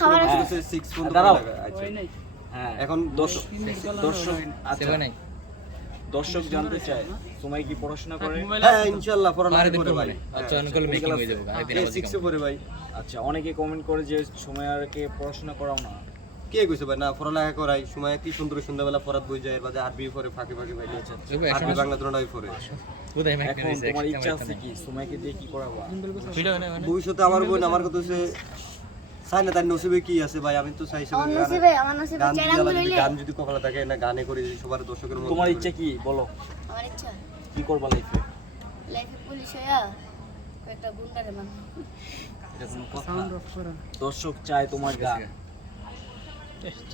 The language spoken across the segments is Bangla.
খাবার আছে। 6 পর্যন্ত দাঁড়াও। লাগা আচ্ছা হ্যাঁ এখন দর্শক আচ্ছা সেবা নাই দর্শক জানতে চায় সময় কি পড়াশোনা করে হ্যাঁ ইনশাআল্লাহ পড়ালেখা পারে দিন করে ভাই করে আচ্ছা অনকল মেকিং হয়ে যাবে আরেকদিন আবার 6 এ পড়ে ভাই আচ্ছা অনেকে কমেন্ট করে যে সময়কে পড়াশোনা করাও না কে কইছে ভাই না পড়ালেখা করাই সময় কি সুন্দর সন্ধ্যাবেলা পড়াত বই যায় বাদে আরবি পড়ে ফাঁকে ফাঁকে ভাই আরবি বাংলা দুটোই পড়ে বুঝাই মেকিং এখন দিছে তোমার ইচ্ছা আছে কি সময়কে দিয়ে কি করাবা ভিডিও না মানে ভবিষ্যতে আমার বোন আমার কথা হচ্ছে চাই না তার নসিবে কি আছে ভাই আমি তো চাইছি আমার নসিবে গান চ্যালেঞ্জ যদি লইলে গান যদি কপালে থাকে না গানে করে যদি সবার দর্শকের মধ্যে তোমার ইচ্ছা কি বলো আমার ইচ্ছা কি করবা লাইফে লাইফে পুলিশ হইয়া একটা গুন্ডারে মারবো। এটা কোনো কথা দর্শক চায় তোমার গান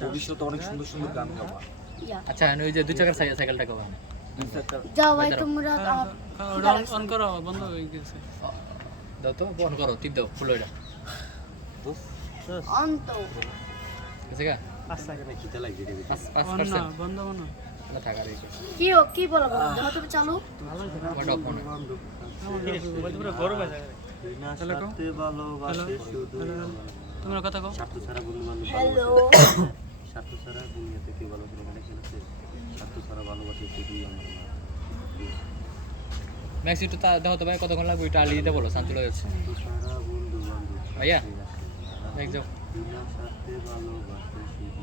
ভবিষ্যতে অনেক সুন্দর সুন্দর গান গাবা ইয়া আচ্ছা ওই যে দুই চাকার সাইকেলটা কবা যাও ভাই তোমরা আমার অন করো বন্ধ হয়ে গেছে দাও তো বন্ধ করো টিপ দাও ফুল ওইটা অন্ত আছে কা খিদে লাগছে রে 5% বন্ধ বন্ধ না থাকা রে কি বলবো দেখো তুমি চালু ওটা অফ মনে না সাথে ভালোবাসে শুধু তোমরা কথা কও স্বার্থ ছাড়া বন্ধু বান্ধব হ্যালো স্বার্থ ছাড়া দুনিয়াতে কেউ ভালো করে এখানে খেলেছে স্বার্থ ছাড়া ভালোবাসে শুধু আমার মা ম্যাক্স একটু দাও তো ভাই কতক্ষণ লাগবে এটা আলি দিতে বলো শান্তি লাগে যাচ্ছে স্বার্থ ছাড়া বন্ধু বান্ধব ভাইয়া দেখ যাও বিনা স্বার্থে ভালোবাসে শুধু